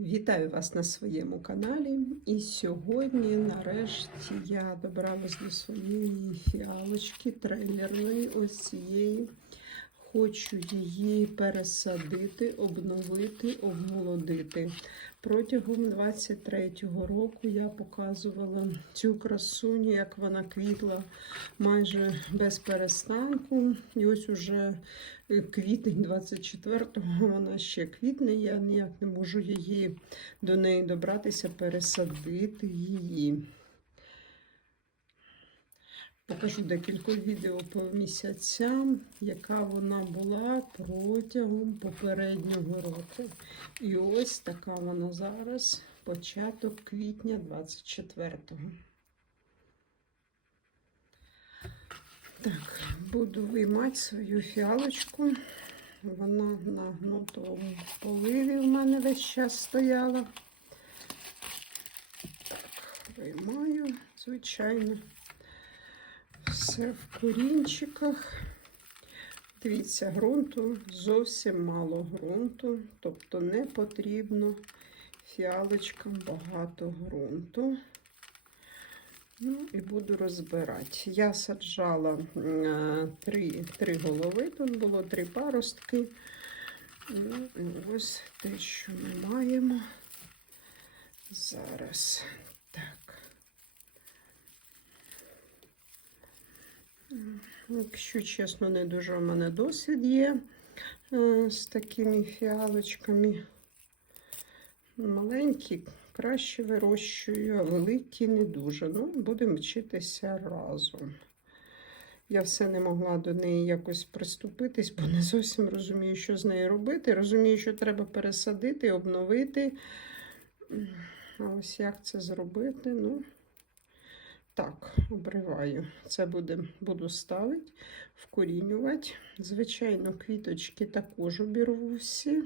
Вітаю вас на своєму каналі. І сьогодні, нарешті, я добралась до своєї фіалочки трейлерної, ось цієї. Хочу її пересадити, обновити, обмолодити. Протягом 23-го року я показувала цю красуню, як вона квітла майже без перестанку. І ось уже квітень 24-го вона ще квітне. Я ніяк не можу її до неї добратися, пересадити її. Покажу декілька відео по місяцям, яка вона була протягом попереднього року. І ось така вона зараз, початок квітня 24-го. Так, буду виймати свою фіалочку. Вона на гнутовому поливі в мене весь час стояла. Так, виймаю, звичайно. Все в корінчиках. Дивіться, ґрунту зовсім мало ґрунту, тобто не потрібно фіалочкам багато ґрунту. Ну, і буду розбирати. Я саджала е, три, три голови, тут було три паростки. Ну, ось те, що ми маємо зараз. Так. Якщо чесно, не дуже у мене досвід є е, з такими фіалочками. Маленькі краще вирощую, а великі не дуже. Ну, будемо вчитися разом. Я все не могла до неї якось приступитись, бо не зовсім розумію, що з нею робити. Розумію, що треба пересадити, обновити. А ось як це зробити? Ну, так, обриваю. Це буде, буду ставити, вкорінювати. Звичайно, квіточки також обірву всі.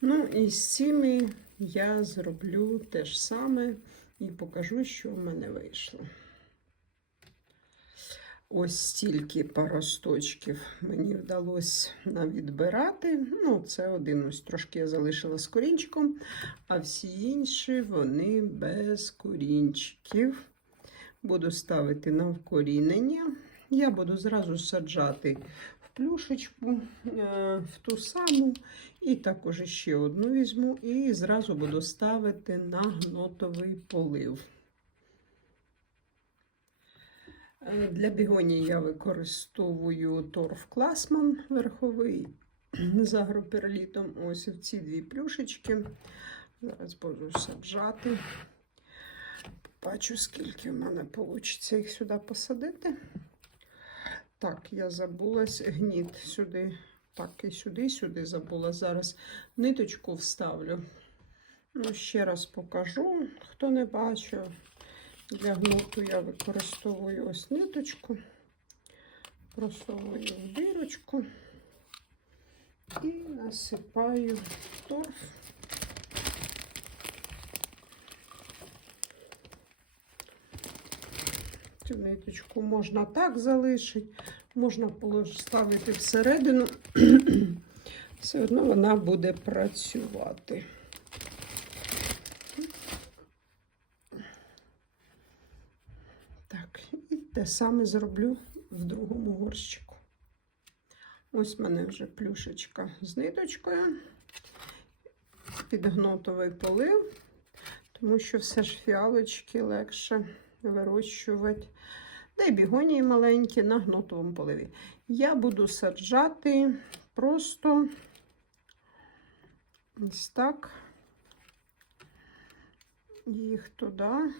Ну, і з цими я зроблю те ж саме і покажу, що в мене вийшло. Ось стільки паросточків мені вдалося навідбирати. Ну, це один ось трошки я залишила з корінчиком, а всі інші вони без корінчиків. Буду ставити на вкорінення. Я буду зразу саджати плюшечку, е, в ту саму, і також ще одну візьму, і зразу буду ставити на гнотовий полив. Е, Для бігонії я використовую торф Класман верховий з агроперлітом. Ось в ці дві плюшечки. Зараз буду саджати. Бачу, скільки в мене вийде їх сюди посадити. Так, я забулась гніт сюди. Так, і сюди, і сюди забула. Зараз ниточку вставлю. Ну, ще раз покажу, хто не бачив. Для гнуту я використовую ось ниточку, просовую в дирочку і насипаю торф. Ниточку можна так залишити, можна поставити всередину, все одно вона буде працювати. Так, і те саме зроблю в другому горщику. Ось в мене вже плюшечка з ниточкою, підгнотовий полив, тому що все ж фіалочки легше вирощувати. Та й бігонії маленькі на гнотовому поливі. Я буду саджати просто ось так їх туди.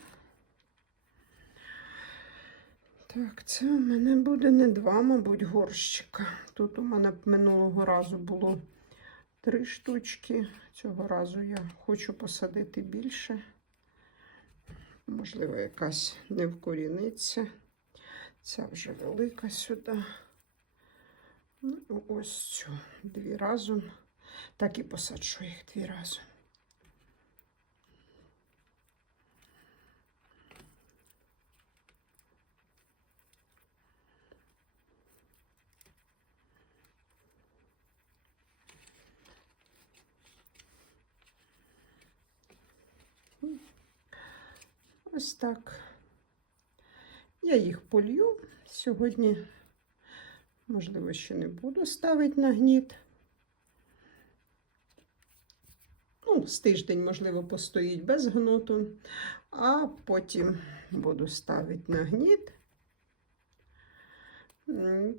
Так, це у мене буде не два, мабуть, горщика. Тут у мене минулого разу було три штучки. Цього разу я хочу посадити більше. Можливо, якась не вкоріниться. Ця вже велика сюди. Ну, ось цю дві разом. Так і посаджу їх дві разом. Ось так. Я їх полью. Сьогодні, можливо, ще не буду ставити на гніт. Ну, з тиждень, можливо, постоїть без гноту, а потім буду ставити на гніт.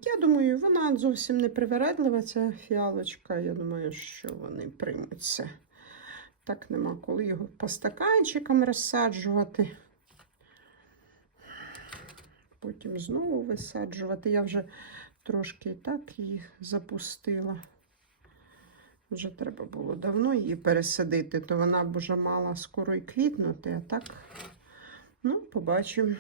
Я думаю, вона зовсім не привередлива, ця фіалочка. Я думаю, що вони приймуться. Так нема коли його по стаканчикам розсаджувати. Потім знову висаджувати. Я вже трошки і так її запустила. Вже треба було давно її пересадити, то вона б вже мала скоро й квітнути, а так, ну, побачимо.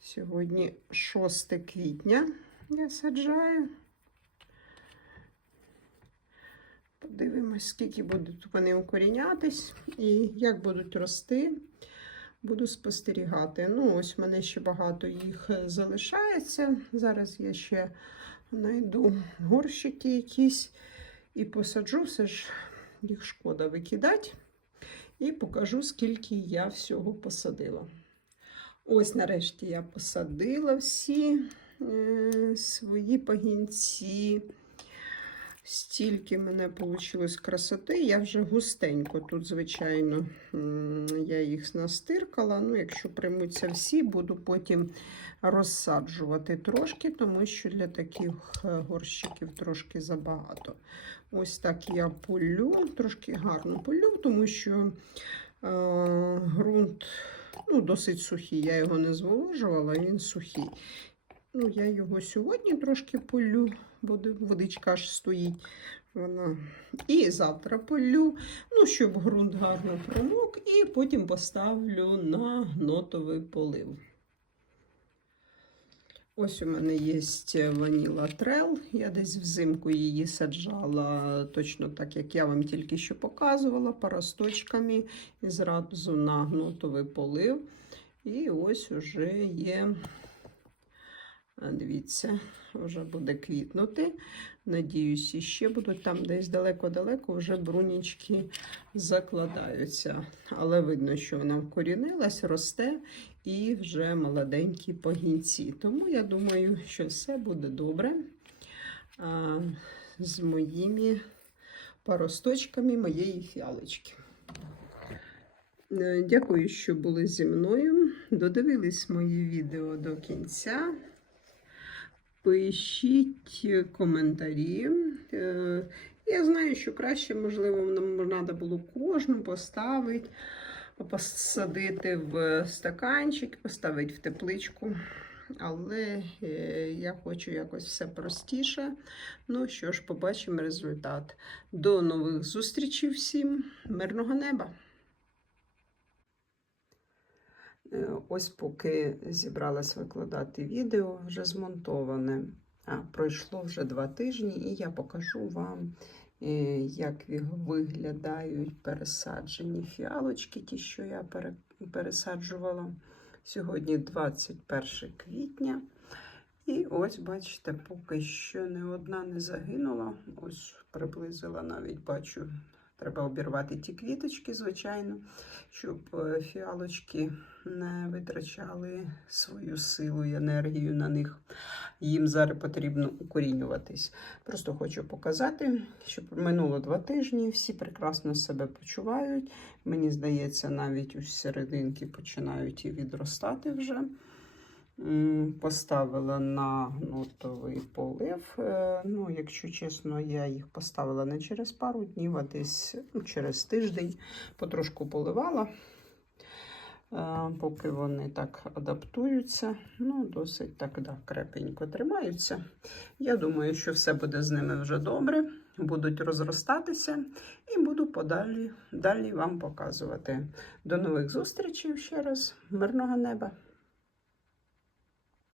Сьогодні 6 квітня я саджаю. Подивимось, скільки будуть вони укорінятись і як будуть рости. Буду спостерігати. Ну, ось в мене ще багато їх залишається. Зараз я ще знайду горщики якісь і посаджу, все ж їх шкода викидати. І покажу, скільки я всього посадила. Ось нарешті я посадила всі е, свої пагінці. Стільки мене вийшло красоти. Я вже густенько тут, звичайно, я їх настиркала. Ну, якщо приймуться всі, буду потім розсаджувати трошки, тому що для таких е, горщиків трошки забагато. Ось так я полю, трошки гарно полю, тому що е, ґрунт ну, досить сухий. Я його не зволожувала, він сухий. Ну, я його сьогодні трошки полю, водичка аж стоїть. Вона. І завтра полю, ну, щоб ґрунт гарно промок, і потім поставлю на гнотовий полив. Ось у мене є ваніла трел. Я десь взимку її саджала точно так, як я вам тільки що показувала, паросточками і зразу на гнотовий полив. І ось уже є. Дивіться, вже буде квітнути. Надіюсь, іще будуть там десь далеко-далеко вже брунічки закладаються. Але видно, що вона вкорінилась, росте і вже молоденькі пагінці. Тому я думаю, що все буде добре а, з моїми паросточками моєї фіалочки. Дякую, що були зі мною. Додивились мої відео до кінця. Пишіть коментарі. Е, Я знаю, що краще, можливо, нам треба було кожну поставити, посадити в стаканчик, поставити в тепличку. Але е, я хочу якось все простіше. Ну що ж, побачимо результат. До нових зустрічей всім, мирного неба! Е, Ось поки зібралась викладати відео, вже змонтоване. А, Пройшло вже два тижні, і я покажу вам, е, як виглядають пересаджені фіалочки, ті, що я пересаджувала. Сьогодні 21 квітня. І ось, бачите, поки що не одна не загинула. Ось приблизила навіть бачу. Треба обірвати ті квіточки, звичайно, щоб е, фіалочки не витрачали свою силу і енергію на них. Їм зараз потрібно укорінюватись. Просто хочу показати, що минуло два тижні, всі прекрасно себе почувають. Мені здається, навіть у серединки починають і відростати вже. Поставила на гнутовий полив. Е, Ну, якщо чесно, я їх поставила не через пару днів, а десь ну, через тиждень потрошку поливала, е, поки вони так адаптуються. Ну, досить так да, крепенько тримаються. Я думаю, що все буде з ними вже добре, будуть розростатися і буду подалі далі вам показувати. До нових зустрічей ще раз. Мирного неба!